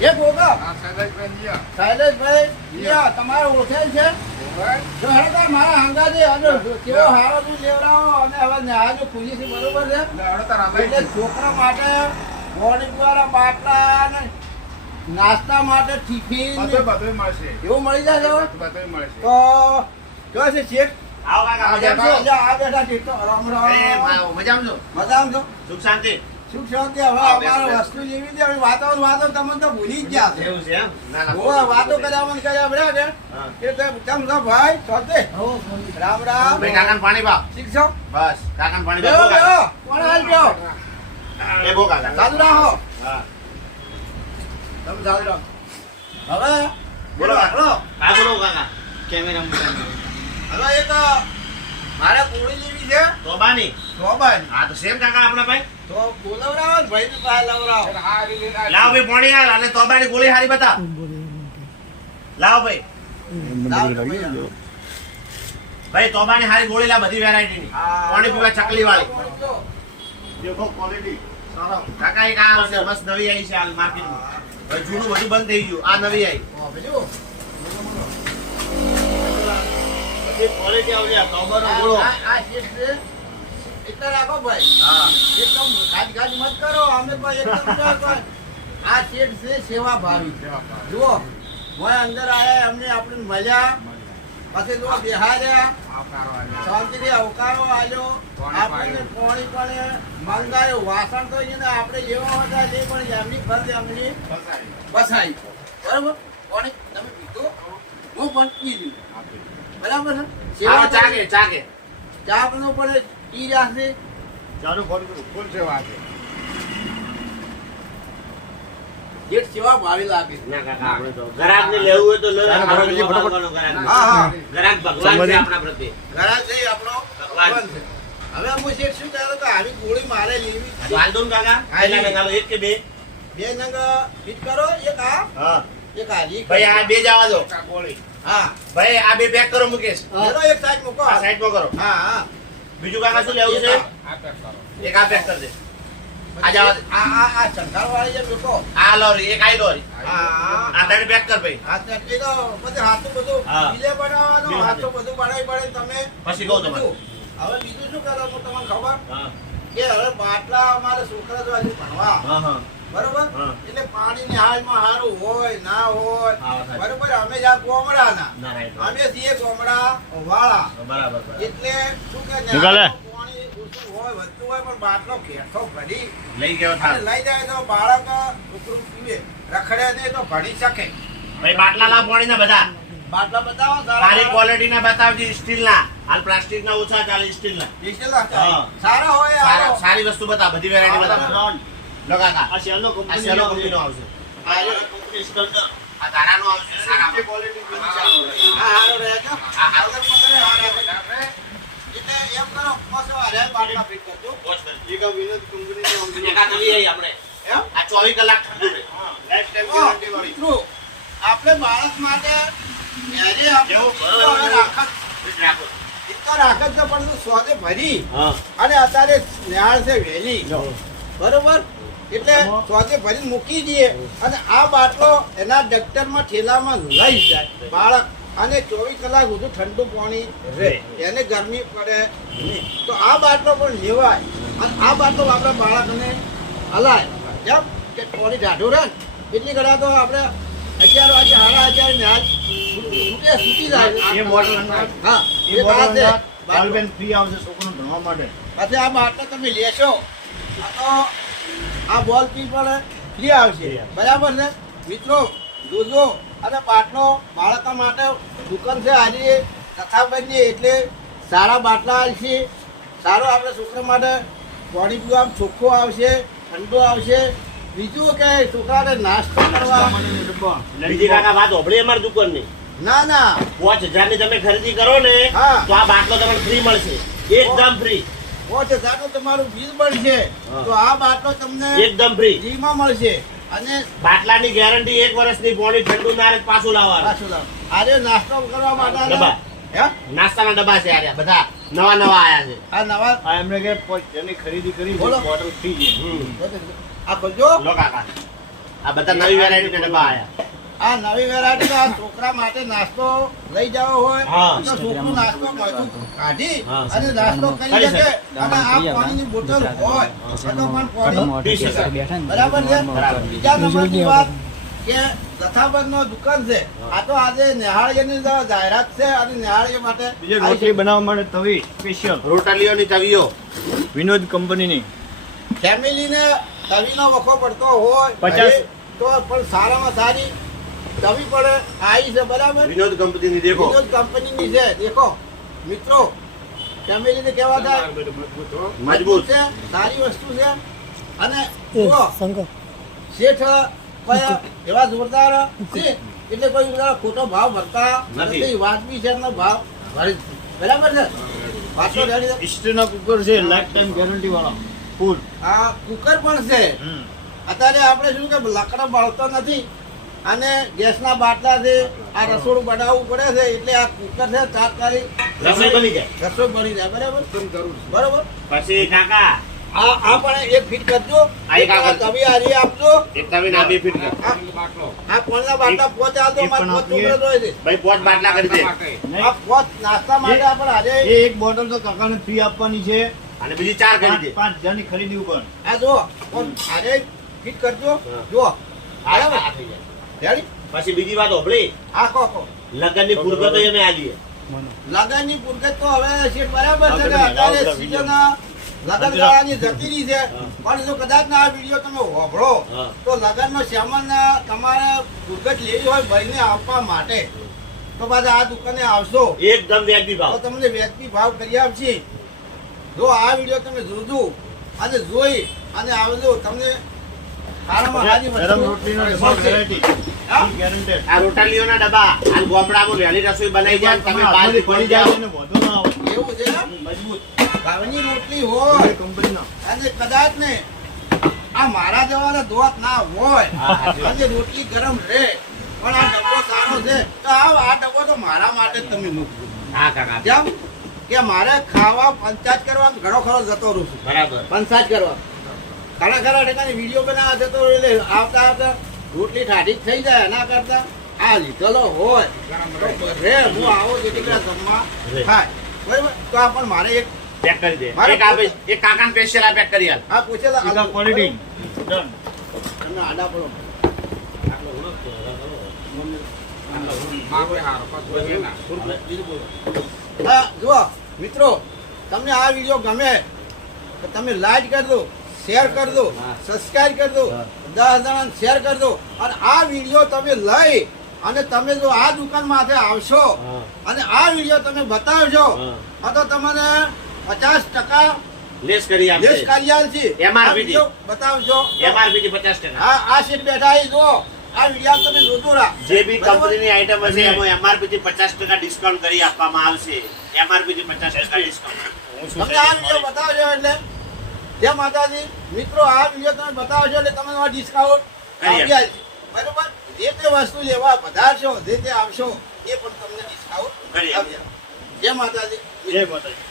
એ ગોગા શૈલેષભાઈ તમારે ઓળખેલ છે તો હેડો મારા હંગાથી અને કેવો હારો તું લેવડાવો અને હવે ન્યાજો ખુશી છે બરોબર છે એટલે છોકરા માટે મોર્નિંગ વાળા બાટલા અને નાસ્તા માટે ટિફિન એવું મળી જશે તો જો છે શેઠ આવો કાકા આ બેઠા શેઠ તો રામ રામ મજામાં છો સુખ શાંતિ સુખ શાંતિ હવે અમારે વસ્તુ જેવી છે હવે વાતો તમને તો ભૂલી જ ગયા છે એવું છે એમ ના ના ઓય વાતો કર્યા બરાબર એ તો કેમ છો ભાઈ શાંતિ રામ રામ ભાઈ કાકાને પાણી પાવ ઠીક છો બસ કાકાને પાણી બેહો પાવ બેહો કોણ હાલ ગયો એ બો કાકા ચાલુ રાખો હા તમે ચાલુ રાખો હવે બોલો હાલો હા બોલો કાકા કેમેરા હવે એક મારે કોળી લેવી છે તોબાની સોબાની હા તો સેમ કાકા આપણા ભાઈ તો બોલાવરાવો ને ભાઈ પાસે લાવરાવો લાવ ભાઈ પોણી હાલ અને તોબાની ગોળી હારી બતા લાવ ભાઈ ભાઈ તોબાની હારી ગોળી લાવ બધી વેરાયટી ની પાણી પીવા ચકલી વાળી દેખો ક્વોલિટી કાકા એક આ આવશે મસ્ત નવી આવી છે હાલ માર્કેટમાં હવે જૂનું બધું બંધ થઈ ગયું આ નવી આવી બધી ક્વોલિટી આવશે તોબાનો ગોળો આ શેઠ છે એટલે રાખો ભાઈ હા એકદમ ગાજ મત કરો અમે કોઈ એકદમ કોઈ આ શેઠ છે સેવા ભાવી જુઓ મોય અંદર આયા અમને આપણી મજા પછી જો બેહાર્યા શાંતિથી અવકારો આલ્યો આપણને પાણી પણ મંગાયો વાસણ તો છે ને આપણે જેવા હતા તે પણ એમની ફરજ એમની બસાઈ બરાબર પાણી તમે પીધો હું પણ પી લીધું બરાબર છે સેવા ચાકે ચાકે ચા પણ પણ ઈ રાખશે ચાલો ફૂલ સેવા છે જેટ સેવા ભાવી લાગે ના કાકા આપણે તો ગ્રાહકને લેવું હોય તો લે આપણે ફટાફટ હા હા ગ્રાહક ભગવાન છે આપણા પ્રત્યે ઘણા છે આપણો ભગવાન છે હવે હું શેઠ શું કહ્યું કે આવી ગોળી મારે લેવી છે. વાલદોન કાકા કેટલા નંગાલો એક કે બે બે નંગ ફિટ કરો એક આ હા એક આ લી ભાઈ આ બે જવા દો હા ભાઈ આ બે પેક કરો મુકેશ ચલો એક સાઈડ મૂકો આ સાઈડ માં કરો હા હા બીજું કાકા શું લેવું છે એક આ પેક કરી દે આ જવા દે આ ચંખાળ વાળી જે મૂકો આ લોરી એક આઈ લોરી હા આ ત્રણ પેક કર ભાઈ હા તો એ તો બધું હાથું બધું હા. બીજે બનાવવાનું હાથું બધું બનાવી તમે પછી કહું તમારે. હવે બીજું શું કરો હું તમને ખબર હા કે હવે બાટલા અમારે છોકરા તો હજુ ભણવા હા હા બરોબર હા. એટલે પાણીની હાલમાં સારું હોય ના હોય હા, વાત બરોબર અમે જ્યાં ગોમડાના ના રાઈટ અમે છીએ ગોમડા વાળા બરાબર બરાબર. એટલે શું કે નિકાલે. પાણી ઓછું હોય વધતું હોય પણ બાટલો ઘેઠો ભરી લઈ ગયો અને થાળ લઈ જાય તો બાળક છોકરું પીવે રખડે નહીં તો ભણી શકે ભાઈ બાટલા લાવ પાણી ના બધા બાટલા બતાવો સારી ક્વોલિટી ના બતાવજો સ્ટીલ ના હાલ પ્લાસ્ટિક ના ઓછા ચાલે સ્ટીલ ના હા. સારા હોય આવો. સારી વસ્તુ બતાવ બધી વેરાયટી બતાવ લો કાકા આ શેલો આ સેલો કંપની નો આવશે આ ગારાનો આવશે સારા હા, હારો રહે છે. હા, હારો. વગર પગારે હારા છે. એટલે એમ કરો, પાછો હારે બાટલા ફિટ કરજો. એકા નવી આવી આપણે એમ? આ 24 કલાક ઠંડુ રહે લાઈફ ટાઈમ ઓ, ગેરંટી વાળી મિત્રો, આપણે બાળક માટે જ્યારે આપણે એવું હવે રાખત ફિટ રાખો એટલા રાખત છે પણ તો સોદે ભરી હા અને અત્યારે નેહાળ છે વહેલી બરોબર એટલે સોદે ભરી મૂકી દઈએ અને આ બાટલો એના ડક્ટરમાં ઠેલામાં લઈ જાય બાળક અને 24 કલાક સુધી ઠંડુ પાણી રહે એને ગરમી પડે નહીં તો આ બાટલો પણ લેવાય અને આ બાટલો આપણા બાળકને હલાય જેમ કે થોડી ઢાઢું રહે ને એટલી ઘણા તો આપણે 11 વાગે 11:30 નેહાળ છૂટી જાય એ મોડલ અંદર હા એ એ મોડલ વાત છે. અંદર બાલબેન ફ્રી આવશે છોકરાને ભણવા માટે પછી આ બાટલો તમે લેશો આ તો આ બોલ પી પણ ફ્રી આવશે બરાબર છે મિત્રો જોજો અને બાટલો બાળકો માટે દુકાન છે આજે કથાબંધી એટલે સારા બાટલા આવશે સારો આપણે છોકરા માટે પાણી પીવા ચોખ્ખો આવશે ઠંડો આવશે બીજું કે છોકરાને નાસ્તો કરવા બીજી કાકા વાત હોભળી અમારી દુકાન ની ના ના 5000 ની તમે ખરીદી કરો ને હા. તો આ બાટલો તમને ફ્રી મળશે એકદમ ફ્રી 5000 તમારું બિલ બનશે તો આ બાટલો તમને એકદમ ફ્રી ફ્રીમાં મળશે અને બાટલાની ગેરંટી 1 વર્ષની પાણી ઠંડુ ના રહે પાછું લાવવાનું પાછું લાવો. આજે નાસ્તો કરવા માટે ડબ્બા. હે નાસ્તાના ડબ્બા છે આર્યા બધા નવા નવા આયા છે આ નવા આ એમને કે જેની ખરીદી કરી બોલો. બોટલ ફ્રી છે આ ખોલજો લો કાકા આ બધા નવી વેરાયટી ડબ્બા આયા. આ નવી વેરાયટી આ છોકરા માટે નાસ્તો લઈ જવો હોય હા. તો છોકરું નાસ્તો બધું કાઢી હા. અને નાસ્તો કરી કરી શકે શકે. અને આ પાણીની બોટલ હોય તો પણ પાણી પી શકે. બરાબર છે બરાબર. બીજા નંબરની વાત કે જથ્થાબંધનો દુકાન છે આ તો આજે નિહાળીની જાહેરાત છે અને નિહાળી માટે બીજી રોટલી બનાવવા માટે તવી સ્પેશિયલ રોટલીઓની તવીઓ વિનોદ કંપનીની ફેમિલીને તવીનો વખો પડતો હોય 50 ઘરે તો પણ સારામાં સારી તવી પડે આવી છે બરાબર વિનોદ કંપનીની દેખો. વિનોદ કંપનીની છે દેખો મિત્રો ફેમિલીને કહેવા થાય મજબૂત. છે સારી વસ્તુ છે અને જુઓ, શેઠ કયા એવા જોરદાર છે એટલે કોઈ ખોટો ભાવ ભરતા નથી. નથી વાજબી છે એમનો ભાવ ભરી બરાબર છે વાતો રેડી છે. સ્ટીલના કુકર છે લાઈફ ટાઈમ ગેરંટી વાળા ફૂલ આ કુકર પણ છે અત્યારે આપણે શું કે લાકડા બળતો નથી અને ગેસના બાટલા છે આ રસોડું બનાવવું પડે છે એટલે આ કુકર છે તાત્કાલિક રસોઈ બની જાય. રસોઈ બની જાય બરાબર બરોબર પછી કાકા આ પણ એક ફીટ કરજો આ એક આગળ. તવી હારી આપજો એક તવી ના 2 ફીટ કર. આ પોણના બાટલા પોચ આલજો એ પણ મારે પોચ આપીએ. ટુકડો જોઈએ છે ભાઈ પોચ બાટલા કરી દે. આ પોચ નાસ્તા માટે આપણે આજે એ એક બોટલ તો કાકાને ફ્રી આપવાની છે અને બીજી 4 કરી દે. 5 હજારની ખરીદી ઉપર આ જો પોચ આજે ફીટ કરજો જો બરાબર આ થઈ જાય. રેડી પછી બીજી વાત હોભળી, આ કહો લગનની ફુરગતો અમે આલીએ. લગનની પુરગત તો હવે છે બરાબર છે કે હા, અત્યારે હા, સીઝન લગન ગાળાની જતી રહી છે પણ જો કદાચ ના આ વિડીયો તમે હોભળો હા. તો લગનનો સામાન તમારે પુરગત લેવી હોય ભાઈને આપવા માટે તો પાછા આ દુકાને આવશો એકદમ વ્યાજબી તો ભાવ. તમને વ્યાજબી ભાવ કરી આપશે જો આ વિડીયો તમે જોજો અને જોઈ અને આવજો તમને સારામાં સારી ગરમ વસ્તુ રોટલીનો ડબ્બા મળશે. વેરાયટી હા? ગેરંટેડ આ રોટલીઓના ડબ્બા આ ગામડામાં વહેલી રસોઈ બનાવી જાય તમે બહારથી પડી જાય છે ને વધુ ના આવે એવું છે એમ? મજબૂત ઘઉંની રોટલી હોય કંપનીના અને કદાચ ને આ મારા જવાના દોત ના હોય હા, સાચી વાત. અને રોટલી ગરમ રહે પણ આ ડબ્બો સારો છે તો આ ડબ્બો તો મારા માટે જ તમે મૂકજો હા કાકા જેમ કે મારે ખાવા પંચાયત કરવાનો ઘણો ખરો જતો રહું છું બરાબર. પંચાયત કરવા ઘણા ખરા ઠેકાની વિડીયો બનાવવા જતો રહું એટલે આવતા આવતા રોટલી ઠાઠી જ થઈ જાય એના કરતા આ લીધેલો હોય તો રે હું આવો જેટલી પેલા જમવા રે. થાય બરાબર તો આ પણ મારે એક પેક કરી દે. મારે એક આ ભાઈ એક કાકાને સ્પેશિયલ આ પેક કરી આલ. આ પૂછેલા ટીકા ક્વોલિટી ડન તમને આડા પડો હા જુઓ મિત્રો તમને આ વિડીયો ગમે તો તમે લાઈક કરી દો શેર કરી દો સબસ્ક્રાઇબ કરી દો 10 જણાને શેર કરી દો અને આ વિડીયો તમે લઈ અને તમે જો આ દુકાનમાં આવશો હા. અને આ વિડીયો તમે બતાવશો હા. તો તમને 50% લેસ કરી આપશે. લેસ કાર્યાલ છે MRP આ વિડીયો બતાવશો MRP થી 50%. આ સીટ બેઠા અહીં જુઓ આ વિડીયો તમે જોજો રા જે બી બરાબર? કંપનીની આઈટમ હશે એમાં MRP થી 50% ડિસ્કાઉન્ટ કરી આપવામાં આવશે. MRP થી 50% ડિસ્કાઉન્ટ. તમને આ વિડીયો બતાવજો એટલે જય માતાજી મિત્રો આ વિડીયો તમે બતાવજો એટલે તમને ડિસ્કાઉન્ટ કરી આપી આપશે. બરોબર જે તે વસ્તુ લેવા પધારશો જે તે આવશો એ પણ તમને ડિસ્કાઉન્ટ કરી આપશે. જય માતાજી જય માતાજી